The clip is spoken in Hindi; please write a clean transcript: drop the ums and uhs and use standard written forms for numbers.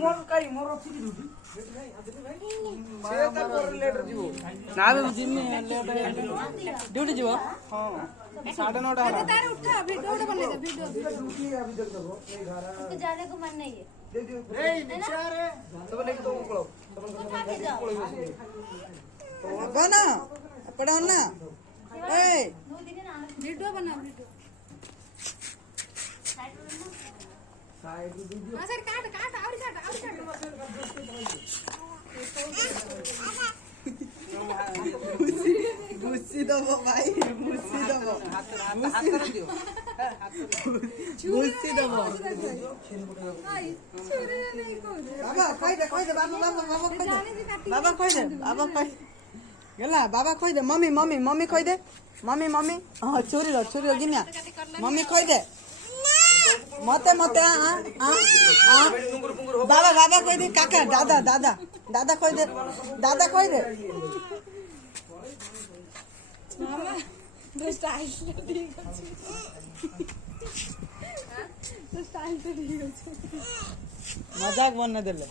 मोर काई मोर अछि कि ड्यूटी से त पर लेटर जीवो ना बे जिम्मे लेट ड्यूटी जीवो हां 9:30 होला तार उठा वीडियो बना दे वीडियो ड्यूटी अभी तक दबो नहीं घर उसको जाने को मन नहीं है दे दियो ए बेचारे सब लेके तो पळो उठा के जाओ बना पढ़ो ना ए वीडियो बना वीडियो साइड वीडियो हां सर काट काट और काट बुसी दबो भाई बुसी दबो हाथ दियो बुसी दबो भाई छोरे नहीं को बाबा कह दे बाबा कह दे गेला बाबा कह दे मम्मी मम्मी मम्मी कह दे मम्मी मम्मी हां चोरी रो गिन्या मम्मी कह दे मते मते बाबा बाबा कह दे काका दादा दादा दादा कह दे मामा दो स्टाइल ठीक अछि दो स्टाइल तो ठीक अछि मजाक बन देले